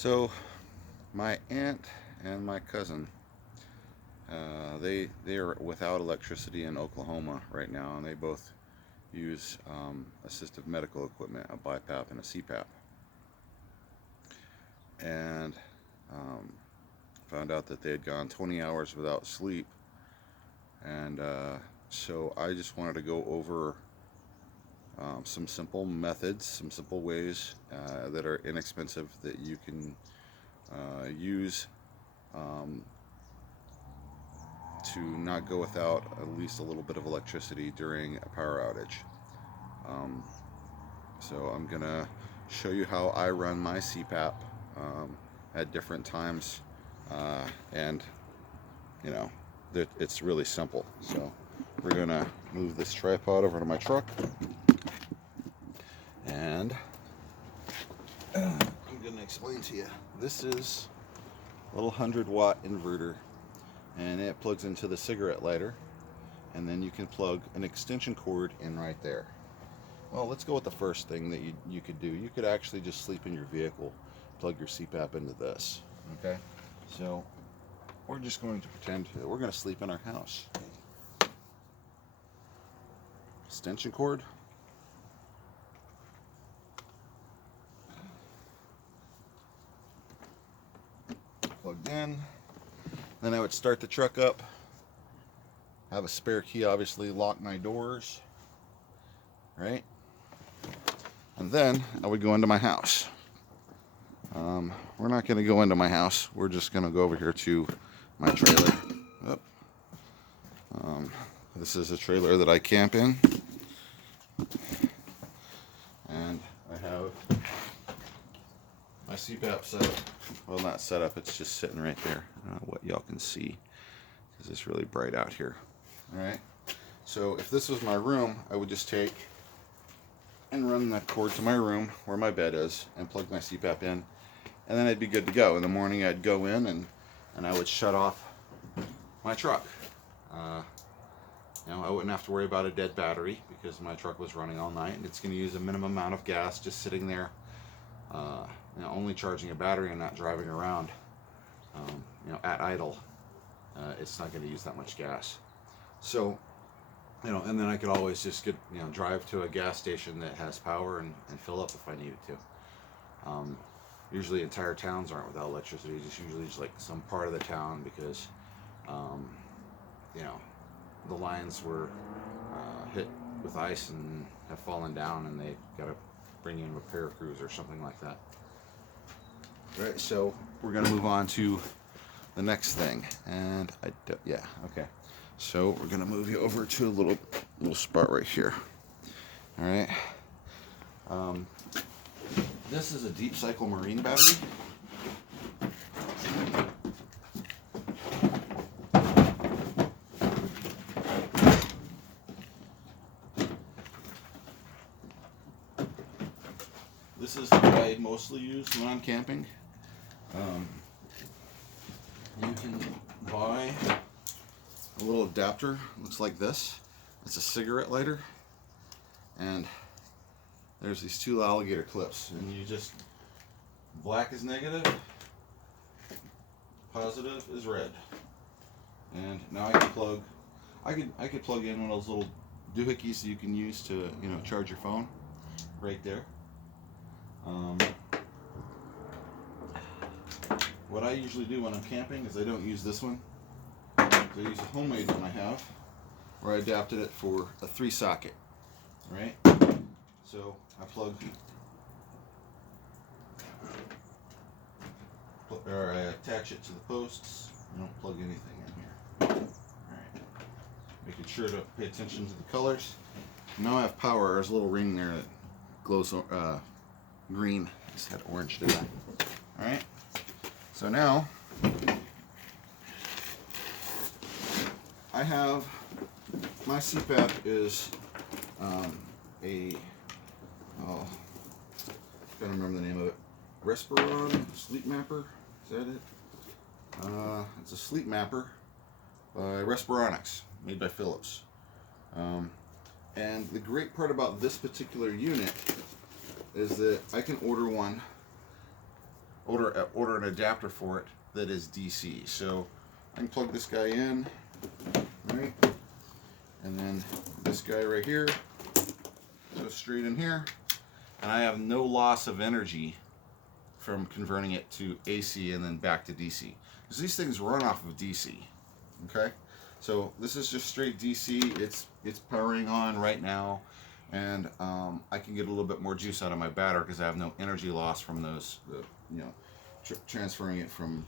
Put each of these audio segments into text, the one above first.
So my aunt and my cousin, they are without electricity in Oklahoma right now, and they both use assistive medical equipment, a BIPAP and a CPAP. And um, found out that they had gone 20 hours without sleep, and so I just wanted to go over some simple methods, some simple ways that are inexpensive that you can use um, to not go without at least a little bit of electricity during a power outage. Um, so I'm gonna show you how I run my CPAP at different times, and you know, it's really simple. So we're gonna move this tripod over to my truck, and I'm gonna explain to you. This is a little 100-watt inverter, and it plugs into the cigarette lighter, and then you can plug an extension cord in right there. Well, let's go with the first thing that you could do. You could actually just sleep in your vehicle, plug your CPAP into this. Okay, so we're just going to pretend that we're going to sleep in our house. Extension cord. Plugged in. Then I would start the truck up. Have a spare key, obviously, lock my doors. Right? And then I would go into my house. We're not going to go into my house. We're just going to go over here to my trailer. This is a trailer that I camp in. And I have my CPAP set up. Well, not set up, it's just sitting right there. I don't know what y'all can see because it's really bright out here. Alright, so if this was my room, I would just take and run that cord to my room where my bed is and plug my CPAP in, and then I'd be good to go. In the morning I'd go in and I would shut off my truck. I wouldn't have to worry about a dead battery because my truck was running all night, and it's going to use a minimum amount of gas just sitting there, only charging a battery and not driving around at idle. It's not going to use that much gas. So and then I could always just drive to a gas station that has power and fill up if I needed to. Usually entire towns aren't without electricity, usually just like some part of the town because the lines were hit with ice and have fallen down, and they got to bring in repair crews or something like that. Right, so we're going to move on to the next thing, and okay. So we're going to move you over to a little spot right here. All right. This is a deep cycle marine battery. This is what I mostly use when I'm camping. You can buy a little adapter, looks like this. It's a cigarette lighter, and there's these two alligator clips, and you just, black is negative, positive is red. And now I can plug, I could plug in one of those little doohickeys that you can use to charge your phone right there. What I usually do when I'm camping is I don't use this one. So I use a homemade one I have, where I adapted it for a 3-socket. Right? So I I attach it to the posts. I don't plug anything in here. Alright. Making sure to pay attention to the colors. Now I have power. There's a little ring there that glows green. Just had orange to that. Alright. So now I have my CPAP is I can't remember the name of it. Respironics sleepmaster. Is that it? It's a sleepmaster by Respironics, made by Phillips. And the great part about this particular unit is that I can order one order an adapter for it that is DC. So I can plug this guy in, right? And then this guy right here goes straight in here, and I have no loss of energy from converting it to AC and then back to DC. Because these things run off of DC. Okay? So this is just straight DC. It's powering on right now, and I can get a little bit more juice out of my battery because I have no energy loss from those, transferring it from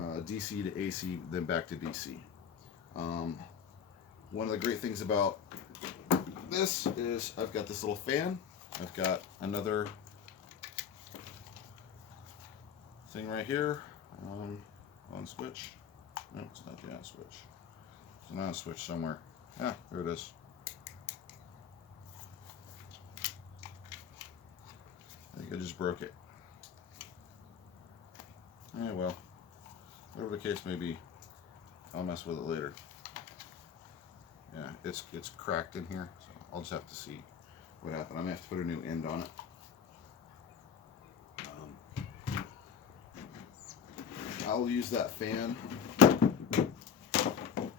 DC to AC, then back to DC. One of the great things about this is I've got this little fan. I've got another thing right here. On switch. No, it's not the on switch. It's an on switch somewhere. Ah, there it is. I think I just broke it. Yeah, well, whatever the case may be, I'll mess with it later. Yeah, it's cracked in here, so I'll just have to see what happened. I may have to put a new end on it. I'll use that fan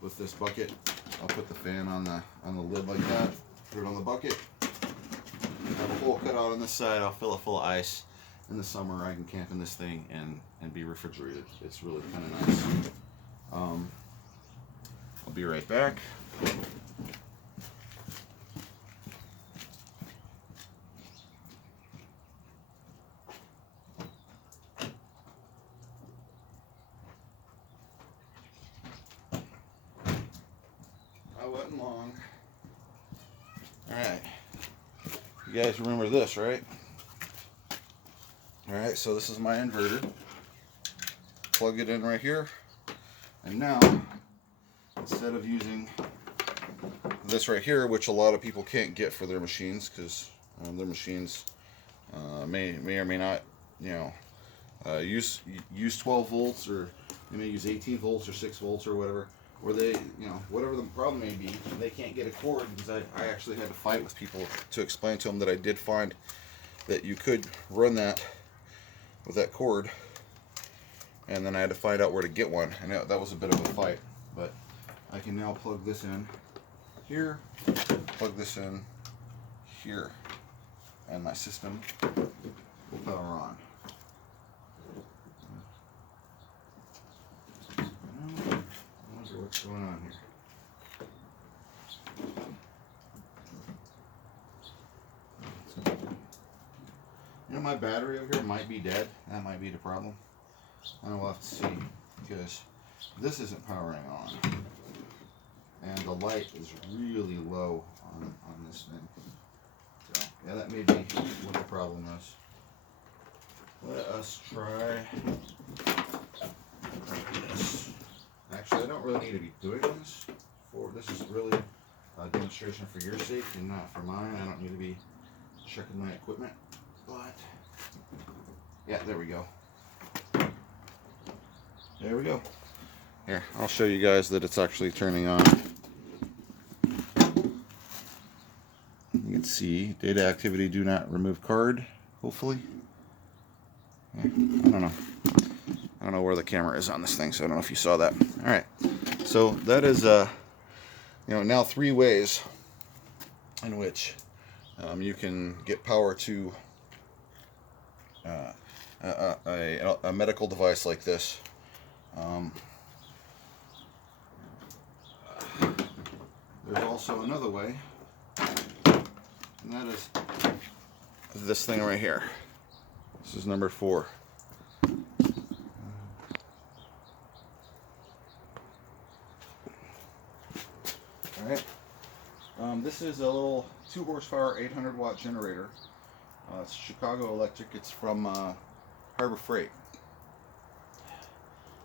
with this bucket. I'll put the fan on the lid like that. Put it on the bucket. Have a hole cut out on this side. I'll fill it full of ice. In the summer, I can camp in this thing and be refrigerated. It's really kind of nice. I'll be right back. I wasn't long. Alright. You guys remember this, right? Alright, so this is my inverter. Plug it in right here. And now, instead of using this right here, which a lot of people can't get for their machines, because their machines may or may not, use 12 volts, or they may use 18 volts or 6 volts or whatever, or they, whatever the problem may be, they can't get a cord. Because I actually had to fight with people to explain to them that I did find that you could run that with that cord, and then I had to find out where to get one, and that was a bit of a fight. But I can now plug this in here, plug this in here, and my system will power on. I wonder what's going on here. My battery over here might be dead. That might be the problem. I will have to see, because this isn't powering on, and the light is really low on this thing. So yeah, that may be what the problem is. Let us try this. Actually, I don't really need to be doing this. This is really a demonstration for your sake and not for mine. I don't need to be checking my equipment. But yeah, there we go. There we go. Here, I'll show you guys that it's actually turning on. You can see data activity, do not remove card, hopefully. Yeah, I don't know. I don't know where the camera is on this thing, so I don't know if you saw that. All right. So that is now 3 ways in which you can get power to a medical device like this. There's also another way, and that is this thing right here. This is number 4. Alright. This is a little 2 horsepower 800 watt generator. It's Chicago Electric. It's from Harbor Freight.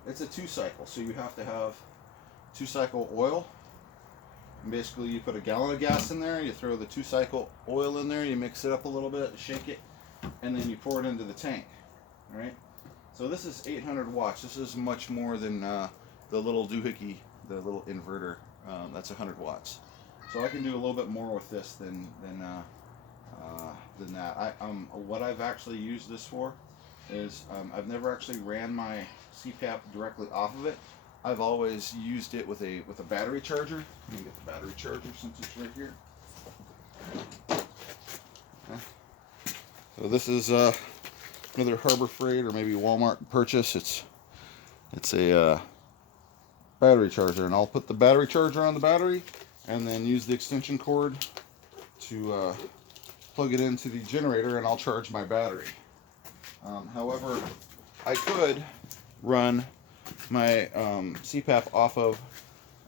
It's a 2-cycle, so you have to have 2-cycle oil. And basically, you put a gallon of gas in there, you throw the 2-cycle oil in there, you mix it up a little bit, shake it, and then you pour it into the tank. All right. So this is 800 watts. This is much more than the little doohickey, the little inverter. That's 100 watts. So I can do a little bit more with this than that. What I've actually used this for is I've never actually ran my CPAP directly off of it. I've always used it with a battery charger. Let me get the battery charger since it's right here. So this is another Harbor Freight or maybe Walmart purchase. It's a battery charger, and I'll put the battery charger on the battery and then use the extension cord to plug it into the generator, and I'll charge my battery. However, I could run my CPAP off of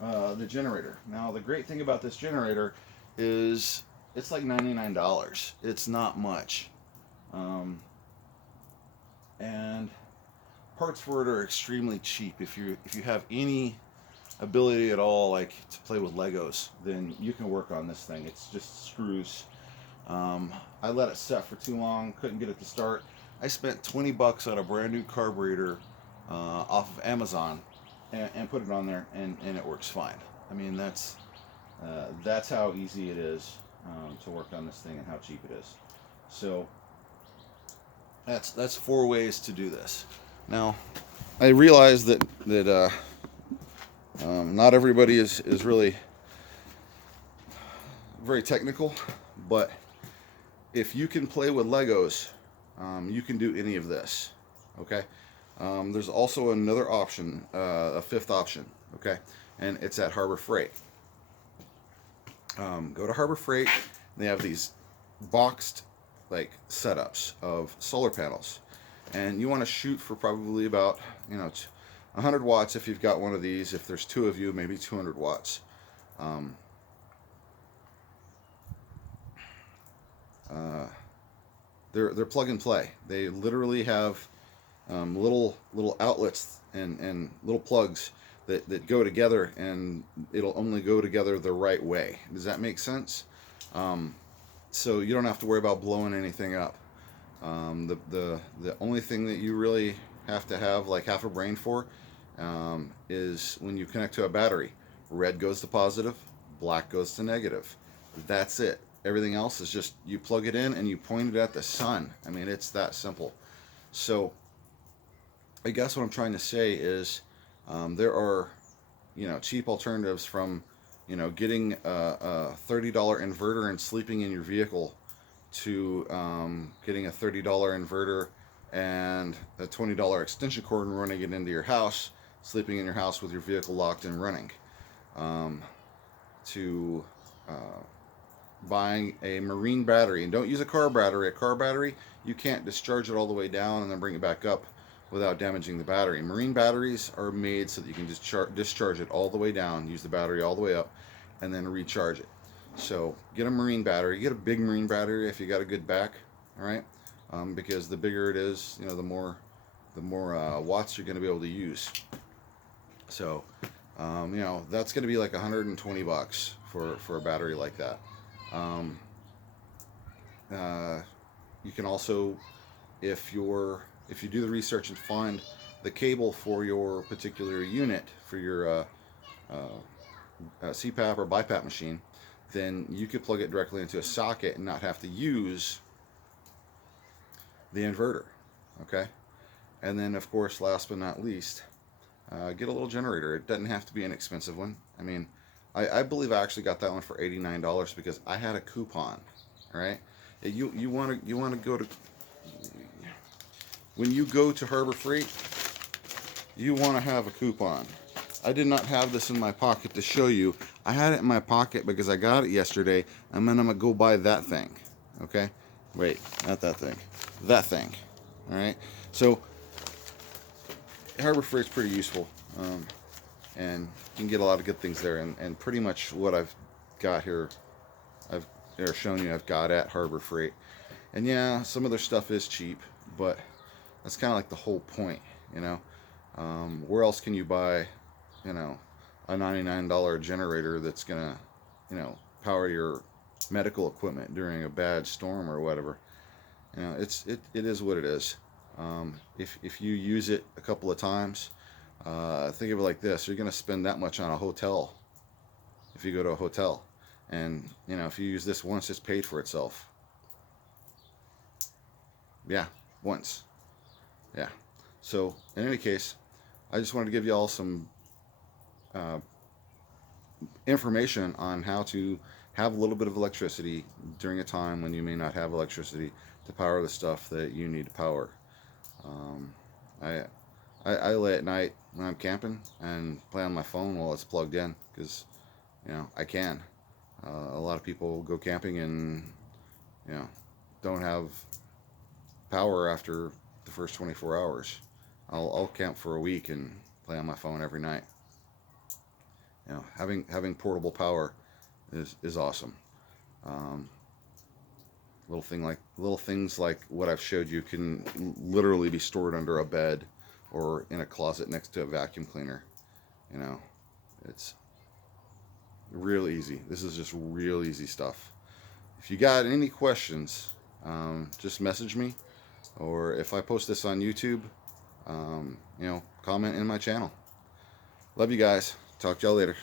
the generator. Now, the great thing about this generator is it's like $99. It's not much. And parts for it are extremely cheap. If you have any ability at all, like to play with Legos, then you can work on this thing. It's just screws. I let it set for too long, couldn't get it to start. I spent $20 on a brand new carburetor off of Amazon and put it on there, and it works fine. I mean, that's how easy it is to work on this thing and how cheap it is. So that's 4 ways to do this. Now, I realize that not everybody is really very technical, but if you can play with Legos, you can do any of this. Okay. There's also another option, a 5th option. Okay, and it's at Harbor Freight. Go to Harbor Freight. They have these boxed like setups of solar panels, and you want to shoot for probably about 100 watts if you've got one of these. If there's 2 of you, maybe 200 watts. They're plug and play. They literally have little outlets and little plugs that go together, and it'll only go together the right way. Does that make sense? So you don't have to worry about blowing anything up. The only thing that you really have to have like half a brain for is when you connect to a battery. Red goes to positive, black goes to negative. That's it. Everything else is just you plug it in and you point it at the sun. I mean, it's that simple. So I guess what I'm trying to say is there are cheap alternatives from getting a $30 inverter and sleeping in your vehicle to getting a $30 inverter and a $20 extension cord and running it into your house, sleeping in your house with your vehicle locked and running, to buying a marine battery. And don't use a car battery. A car battery, you can't discharge it all the way down and then bring it back up without damaging the battery. Marine batteries are made so that you can just discharge it all the way down, use the battery all the way up, and then recharge it. So get a marine battery. Get a big marine battery if you got a good back, all right? Because the bigger it is, the more watts you're going to be able to use. So that's going to be like $120 for a battery like that. You can also, if you do the research and find the cable for your particular unit for your CPAP or BIPAP machine, then you could plug it directly into a socket and not have to use the inverter. Okay, and then of course, last but not least, get a little generator. It doesn't have to be an expensive one. I mean, I believe I actually got that one for $89 because I had a coupon. All right, you want to go to, when you go to Harbor Freight, you want to have a coupon. I did not have this in my pocket to show you. I had it in my pocket because I got it yesterday, and then I'm gonna go buy that thing. Okay, wait, not that thing, that thing. All right, so Harbor Freight's pretty useful, and you can get a lot of good things there. And pretty much what I've got here, I've shown you I've got at Harbor Freight. And yeah, some of their stuff is cheap, but that's kind of like the whole point, where else can you buy, a $99 generator that's gonna, power your medical equipment during a bad storm or whatever? It is what it is. If you use it a couple of times, think of it like this: you're gonna spend that much on a hotel if you go to a hotel, and if you use this once, it's paid for itself. Yeah, once. Yeah. So in any case, I just wanted to give you all some information on how to have a little bit of electricity during a time when you may not have electricity to power the stuff that you need to power. Um, I, I lay at night when I'm camping and play on my phone while it's plugged in because, you know, I can. A lot of people go camping and, you know, don't have power after the first 24 hours. I'll camp for a week and play on my phone every night. You know, having portable power is awesome. Um, little things like what I've showed you can literally be stored under a bed or in a closet next to a vacuum cleaner. You know, it's real easy. This is just real easy stuff. If you got any questions, just message me, or if I post this on YouTube, you know, comment in my channel. Love you guys. Talk to y'all later.